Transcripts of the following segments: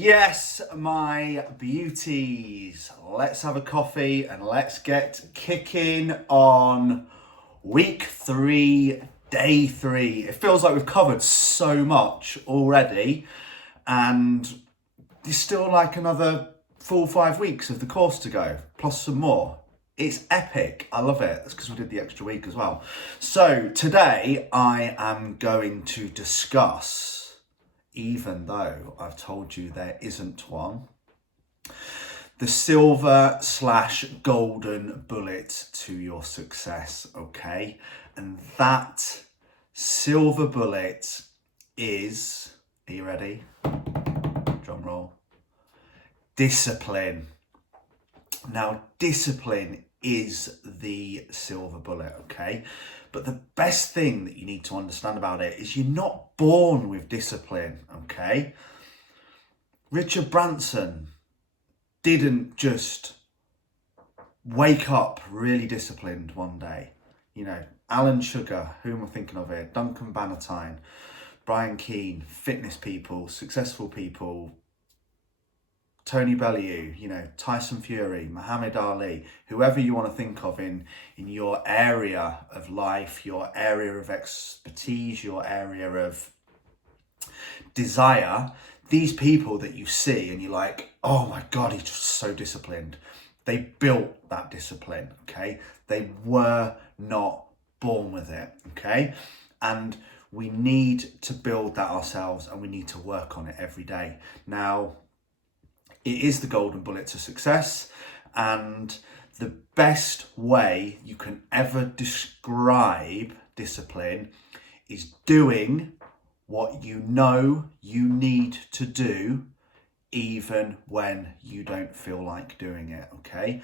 Yes, my beauties, let's have a coffee and let's get kicking on week 3, day 3. It feels like we've covered so much already, and there's still like another 4 or 5 weeks of the course to go, plus some more. It's epic. I love it. That's because we did the extra week as well. So today I am going to discuss, even though I've told you there isn't one, the silver/golden bullet to your success, okay? And that silver bullet is, are you ready? Drum roll. Discipline. Now, discipline is the silver bullet, okay? But the best thing that you need to understand about it is you're not born with discipline, okay? Richard Branson didn't just wake up really disciplined one day. You know, Alan Sugar, who am I thinking of here? Duncan Bannatyne, Brian Keane, fitness people, successful people, Tony Bellew, you know, Tyson Fury, Muhammad Ali, whoever you want to think of in your area of life, your area of expertise, your area of desire, these people that you see and you're like, oh my God, he's just so disciplined. They built that discipline, okay? They were not born with it, okay? And we need to build that ourselves and we need to work on it every day. Now, it is the golden bullet to success, and the best way you can ever describe discipline is doing what you know you need to do even when you don't feel like doing it, okay?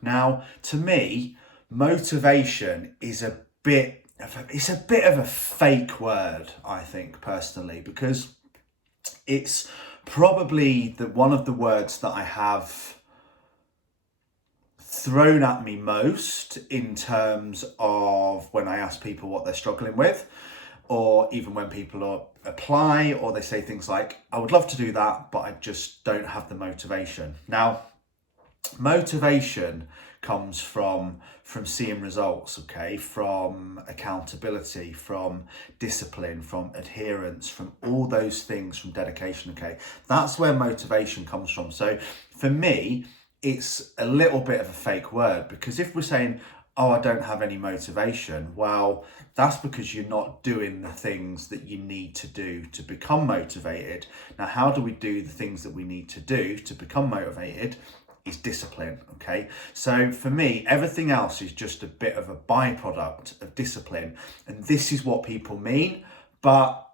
Now, to me, motivation is a bit of a fake word, I think, personally, because it's probably one of the words that I have thrown at me most in terms of when I ask people what they're struggling with, or even when people apply or they say things like, I would love to do that, but I just don't have the motivation. Now, motivation comes from seeing results, okay, from accountability, from discipline, from adherence, from all those things, from dedication, okay? That's where motivation comes from. So for me, it's a little bit of a fake word, because if we're saying, oh, I don't have any motivation, well, that's because you're not doing the things that you need to do to become motivated. Now, how do we do the things that we need to do to become motivated? Is discipline, okay? So for me, everything else is just a bit of a byproduct of discipline. And this is what people mean, but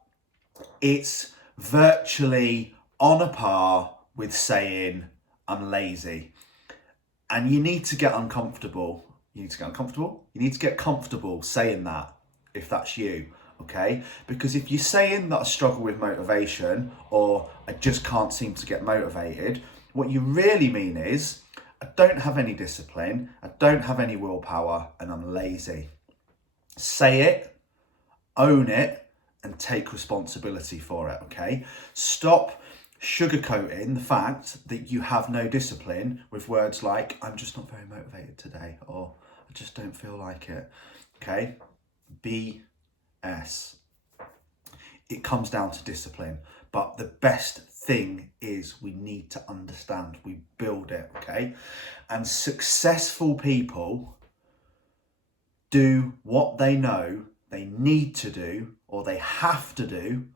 it's virtually on a par with saying, I'm lazy. And you need to get uncomfortable. You need to get uncomfortable. You need to get comfortable saying that, if that's you, okay? Because if you're saying that I struggle with motivation, or I just can't seem to get motivated, what you really mean is, I don't have any discipline, I don't have any willpower, and I'm lazy. Say it, own it, and take responsibility for it, okay? Stop sugarcoating the fact that you have no discipline with words like, I'm just not very motivated today, or I just don't feel like it, okay? BS. It comes down to discipline, but the best thing is we need to understand, we build it, okay? And successful people do what they know they need to do or they have to do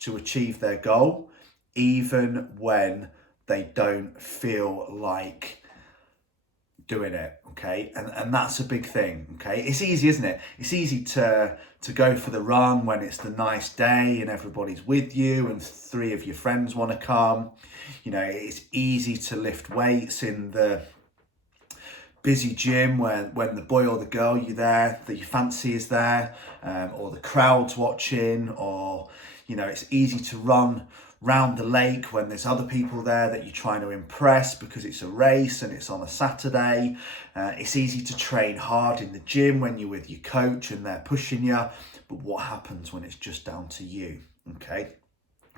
to achieve their goal, even when they don't feel like doing it, okay? And that's a big thing, okay? It's easy, isn't it? It's easy to go for the run when it's the nice day and everybody's with you and 3 of your friends want to come. You know, it's easy to lift weights in the busy gym when the boy or the girl you there that you fancy is there, or the crowd's watching, or, you know, it's easy to run round the lake when there's other people there that you're trying to impress because it's a race and it's on a Saturday. It's easy to train hard in the gym when you're with your coach and they're pushing you. But what happens when it's just down to you? Okay.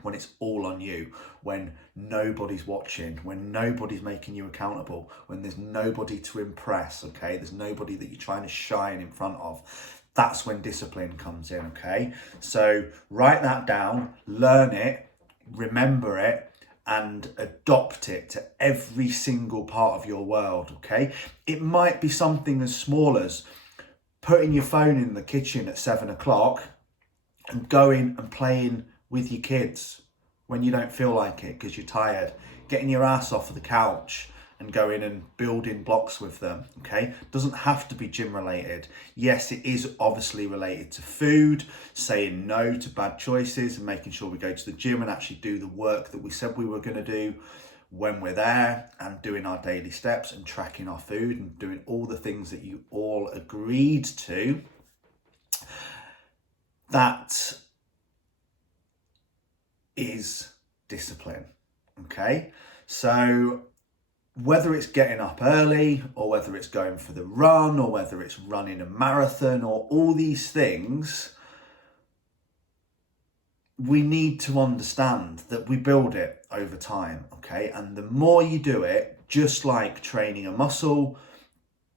when it's all on you, when nobody's watching, when nobody's making you accountable, when there's nobody to impress, okay? There's nobody that you're trying to shine in front of. That's when discipline comes in, okay? So write that down, learn it, remember it, and adopt it to every single part of your world, okay? It might be something as small as putting your phone in the kitchen at 7 o'clock and going and playing with your kids when you don't feel like it because you're tired, getting your ass off of the couch and going and building blocks with them, okay? Doesn't have to be gym related. Yes, it is obviously related to food, saying no to bad choices and making sure we go to the gym and actually do the work that we said we were gonna do when we're there, and doing our daily steps and tracking our food and doing all the things that you all agreed to. That is discipline, okay? So whether it's getting up early or whether it's going for the run or whether it's running a marathon or all these things, we need to understand that we build it over time, okay? And the more you do it, just like training a muscle,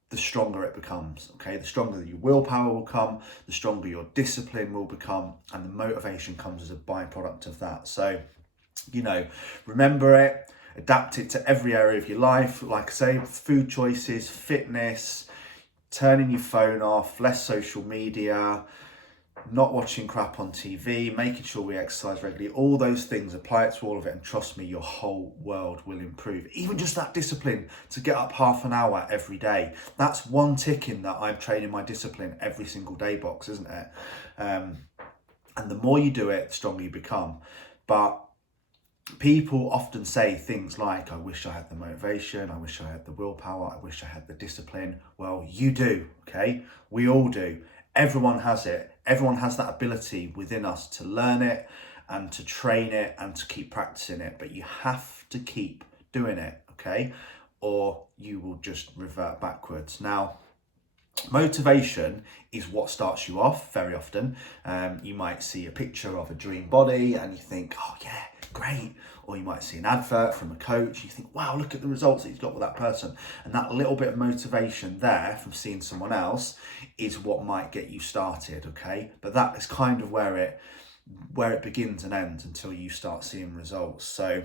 the stronger it becomes, okay? The stronger your willpower will come, the stronger your discipline will become, and the motivation comes as a byproduct of that. So, remember it, adapt it to every area of your life. Like I say, food choices, fitness, turning your phone off, less social media, not watching crap on TV, making sure we exercise regularly, all those things, apply it to all of it, and trust me, your whole world will improve. Even just that discipline to get up half an hour every day, that's one tick in that I'm training my discipline every single day box, isn't it? And the more you do it, the stronger you become. But people often say things like, I wish I had the motivation, I wish I had the willpower, I wish I had the discipline. Well, you do, okay? We all do. Everyone has it. Everyone has that ability within us to learn it and to train it and to keep practicing it. But you have to keep doing it, okay? Or you will just revert backwards. Now, motivation is what starts you off very often. You might see a picture of a dream body and you think, oh yeah, great. Or you might see an advert from a coach, you think, wow, look at the results that he's got with that person. And that little bit of motivation there from seeing someone else is what might get you started, okay? But that is kind of where it begins and ends until you start seeing results. So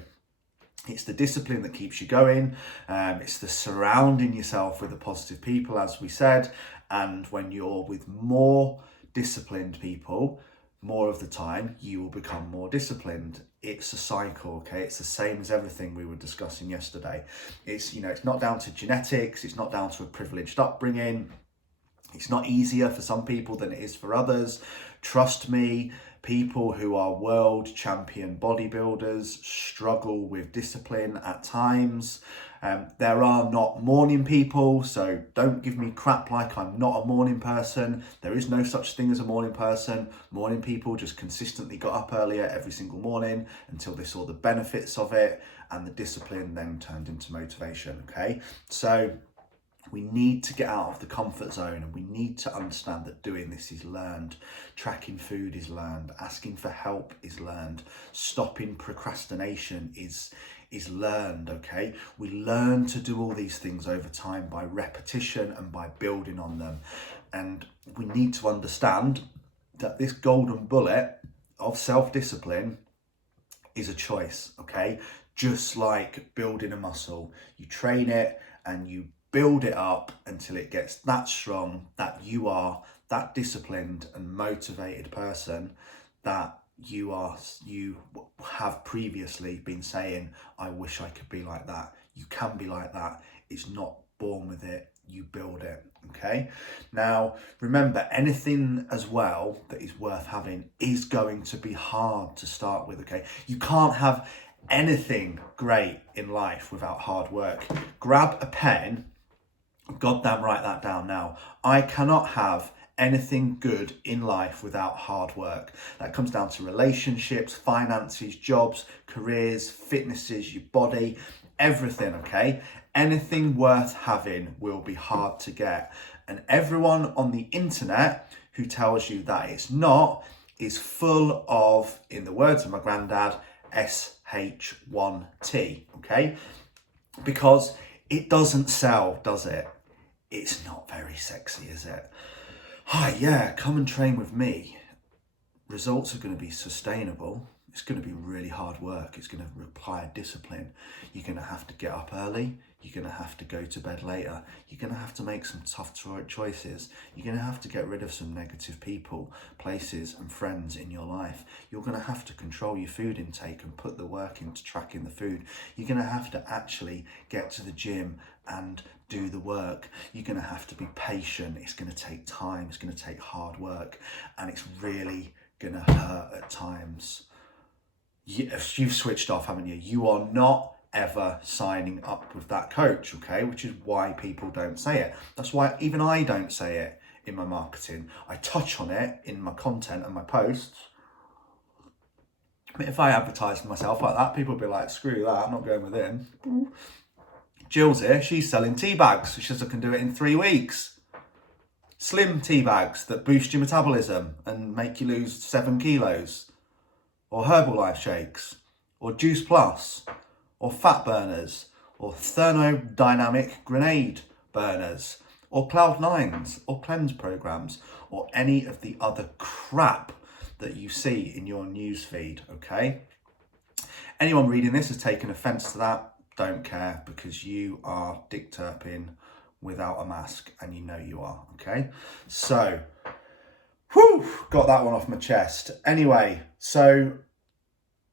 it's the discipline that keeps you going. It's the surrounding yourself with the positive people, as we said. And when you're with more disciplined people, more of the time, you will become more disciplined. It's a cycle, okay? It's the same as everything we were discussing yesterday. It's not down to genetics. It's not down to a privileged upbringing. It's not easier for some people than it is for others. Trust me, people who are world champion bodybuilders struggle with discipline at times. There are not morning people, so don't give me crap like I'm not a morning person. There is no such thing as a morning person. Morning people just consistently got up earlier every single morning until they saw the benefits of it, and the discipline then turned into motivation, okay? So we need to get out of the comfort zone, and we need to understand that doing this is learned. Tracking food is learned. Asking for help is learned. Stopping procrastination is learned, okay? We learn to do all these things over time by repetition and by building on them. And we need to understand that this golden bullet of self-discipline is a choice, okay? Just like building a muscle, you train it and you build it up until it gets that strong that you are that disciplined and motivated person that you have previously been saying, I wish I could be like that. You can be like that. It's not born with it, you build it, okay? Now, remember, anything as well that is worth having is going to be hard to start with, okay? You can't have anything great in life without hard work. Grab a pen, goddamn write that down now. I cannot have anything good in life without hard work. That comes down to relationships, finances, jobs, careers, fitnesses, your body, everything, okay? Anything worth having will be hard to get. And everyone on the internet who tells you that it's not is full of, in the words of my granddad, SH1T, okay? Because it doesn't sell, does it? It's not very sexy, is it? Hi, yeah, come and train with me. Results are going to be sustainable. It's going to be really hard work. It's going to require discipline. You're going to have to get up early. You're going to have to go to bed later. You're going to have to make some tough choices. You're going to have to get rid of some negative people, places and friends in your life. You're going to have to control your food intake and put the work into tracking the food. You're going to have to actually get to the gym and do the work. You're going to have to be patient. It's going to take time. It's going to take hard work, and it's really going to hurt at times. You've switched off, haven't you? You are not ever signing up with that coach, okay? Which is why people don't say it. That's why even I don't say it in my marketing. I touch on it in my content and my posts. But if I advertise myself like that, people will be like, screw that, I'm not going with him. Jill's here, she's selling tea bags. She says I can do it in 3 weeks. Slim tea bags that boost your metabolism and make you lose 7 kilos. Or Herbalife shakes, or Juice Plus, or fat burners, or thermodynamic grenade burners, or Cloud9s, or cleanse programs, or any of the other crap that you see in your news feed, okay? Anyone reading this has taken offence to that. Don't care, because you are dick terping without a mask, and you know you are, okay? So, got that one off my chest. Anyway, so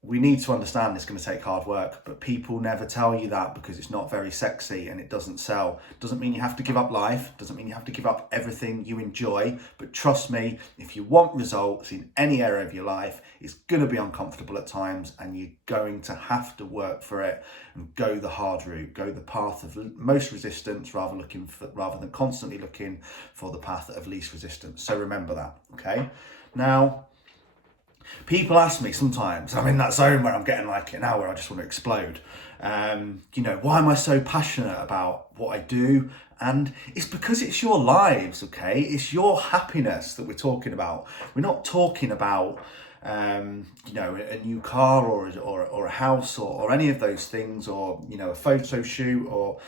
we need to understand it's going to take hard work, but people never tell you that because it's not very sexy and it doesn't sell. Doesn't mean you have to give up life, doesn't mean you have to give up everything you enjoy, but trust me, if you want results in any area of your life, it's going to be uncomfortable at times, and you're going to have to work for it and go the hard route, go the path of most resistance rather than constantly looking for the path of least resistance. So remember that, okay? Now, people ask me sometimes, I'm in that zone where I'm getting like an hour, I just want to explode. Why am I so passionate about what I do? And it's because it's your lives, okay? It's your happiness that we're talking about. We're not talking about, a new car or a house or any of those things, or, a photo shoot or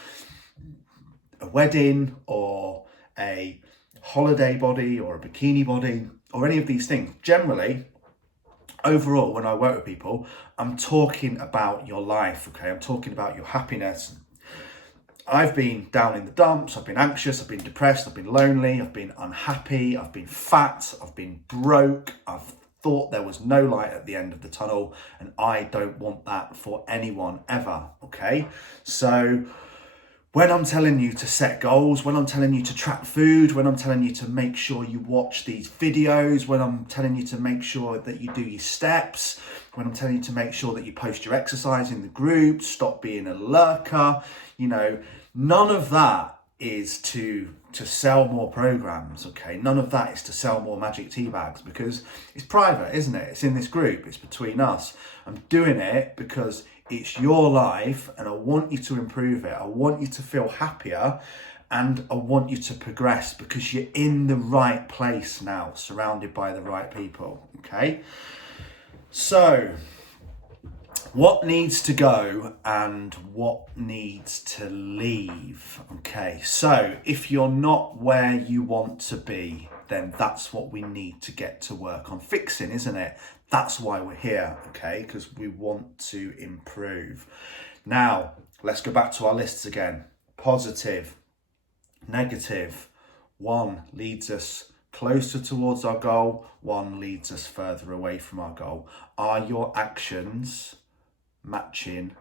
a wedding or a holiday body or a bikini body or any of these things. Generally, overall, when I work with people, I'm talking about your life, okay? I'm talking about your happiness. I've been down in the dumps, I've been anxious, I've been depressed, I've been lonely, I've been unhappy, I've been fat, I've been broke, I've thought there was no light at the end of the tunnel, and I don't want that for anyone ever, okay? So when I'm telling you to set goals, when I'm telling you to track food, when I'm telling you to make sure you watch these videos, when I'm telling you to make sure that you do your steps, when I'm telling you to make sure that you post your exercise in the group, stop being a lurker, none of that is to sell more programs, okay? None of that is to sell more magic tea bags, because it's private, isn't it? It's in this group, it's between us. I'm doing it because it's your life, and I want you to improve it. I want you to feel happier, and I want you to progress, because you're in the right place now, surrounded by the right people, okay? So, what needs to go and what needs to leave? Okay, so if you're not where you want to be, then that's what we need to get to work on fixing, isn't it? That's why we're here, okay? Because we want to improve. Now, let's go back to our lists again. Positive, negative. One leads us closer towards our goal. One leads us further away from our goal. Are your actions matching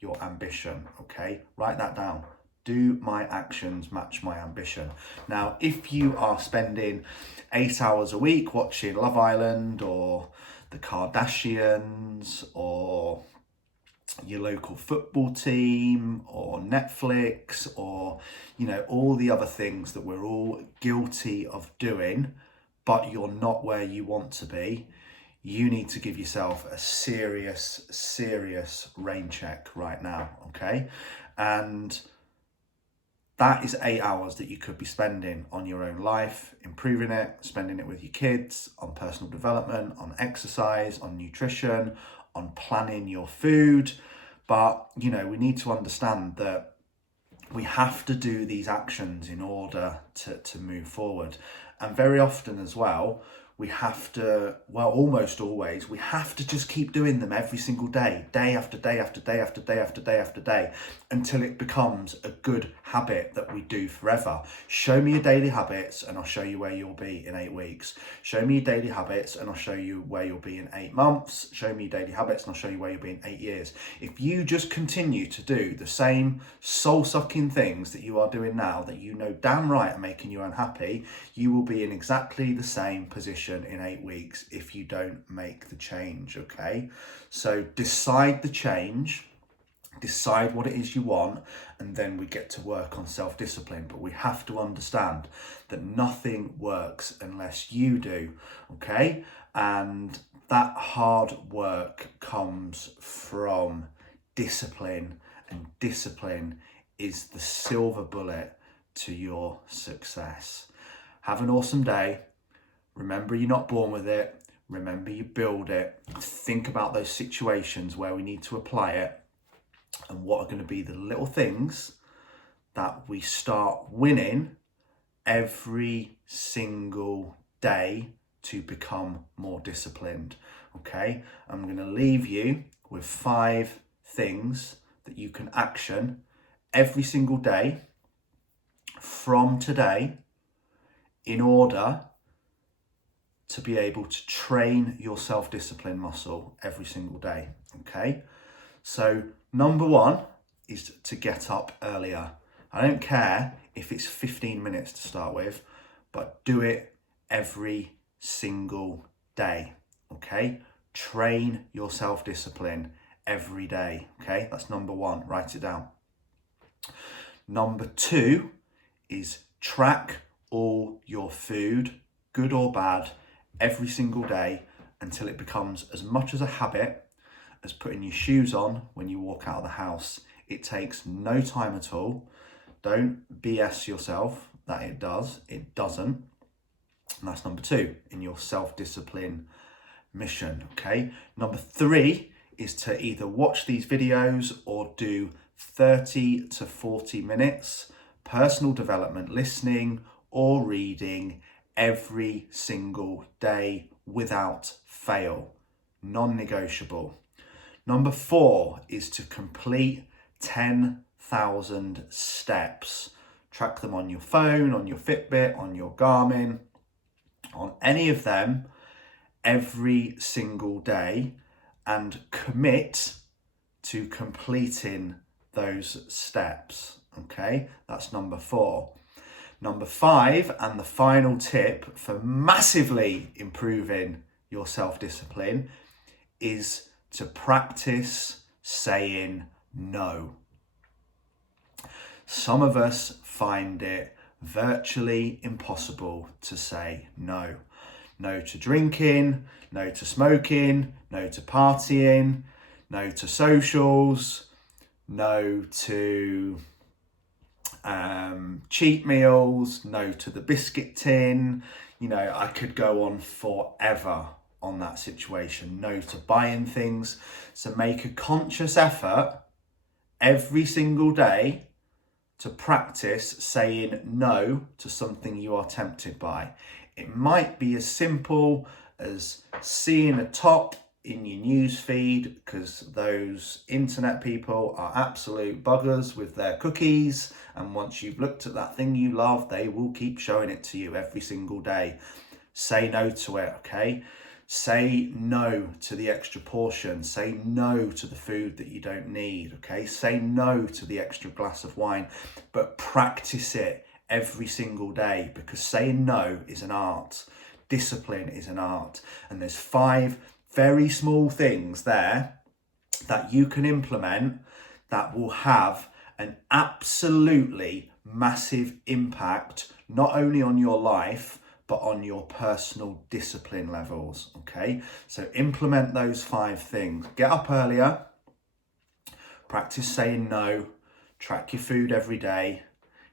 your ambition? Okay, write that down. Do my actions match my ambition? Now, if you are spending 8 hours a week watching Love Island or the Kardashians or your local football team or Netflix or, all the other things that we're all guilty of doing, but you're not where you want to be, you need to give yourself a serious rain check right now, okay? And that is 8 hours that you could be spending on your own life, improving it, spending it with your kids, on personal development, on exercise, on nutrition, on planning your food. But, you know, we need to understand that we have to do these actions in order to move forward. And very often as well, we have to, well, almost always, we have to just keep doing them every single day, day after day after day after day after day after day, until it becomes a good habit that we do forever. Show me your daily habits and I'll show you where you'll be in 8 weeks. Show me your daily habits and I'll show you where you'll be in 8 months. Show me your daily habits and I'll show you where you'll be in 8 years. If you just continue to do the same soul-sucking things that you are doing now, that you know damn right are making you unhappy, you will be in exactly the same position in 8 weeks if you don't make the change, okay? So decide the change, decide what it is you want, and then we get to work on self-discipline. But we have to understand that nothing works unless you do, okay? And that hard work comes from discipline, and discipline is the silver bullet to your success. Have an awesome day. Remember, you're not born with it. Remember, you build it. Think about those situations where we need to apply it and what are going to be the little things that we start winning every single day to become more disciplined. Okay, I'm going to leave you with 5 things that you can action every single day from today in order to be able to train your self-discipline muscle every single day, okay? So number 1 is to get up earlier. I don't care if it's 15 minutes to start with, but do it every single day, okay? Train your self-discipline every day, okay? That's number 1, write it down. Number 2 is track all your food, good or bad, every single day until it becomes as much as a habit as putting your shoes on when you walk out of the house. It takes no time at all. Don't BS yourself that it does. It doesn't. And that's number 2 in your self-discipline mission, okay? Number 3 is to either watch these videos or do 30 to 40 minutes personal development listening or reading every single day without fail, non-negotiable. Number 4 is to complete 10,000 steps. Track them on your phone, on your Fitbit, on your Garmin, on any of them every single day, and commit to completing those steps, okay? That's number 4. Number 5, and the final tip for massively improving your self-discipline, is to practice saying no. Some of us find it virtually impossible to say no. No to drinking, no to smoking, no to partying, no to socials, no to cheat meals, no to the biscuit tin. You know, I could go on forever on that situation. No to buying things. So make a conscious effort every single day to practice saying no to something you are tempted by. It might be as simple as seeing a top in your news feed, because those internet people are absolute buggers with their cookies, and once you've looked at that thing you love, they will keep showing it to you every single day. Say no to it, okay? Say no to the extra portion. Say no to the food that you don't need, okay? Say no to the extra glass of wine, but practice it every single day, because saying no is an art. Discipline is an art. And there's 5 very small things there that you can implement that will have an absolutely massive impact, not only on your life, but on your personal discipline levels, okay? So implement those 5 things. Get up earlier, practice saying no, track your food every day,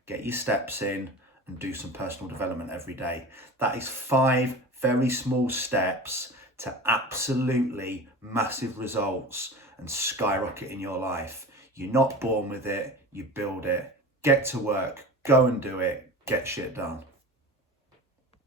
get your steps in, and do some personal development every day. That is 5 very small steps to absolutely massive results and skyrocket in your life. You're not born with it, you build it. Get to work, go and do it, get shit done.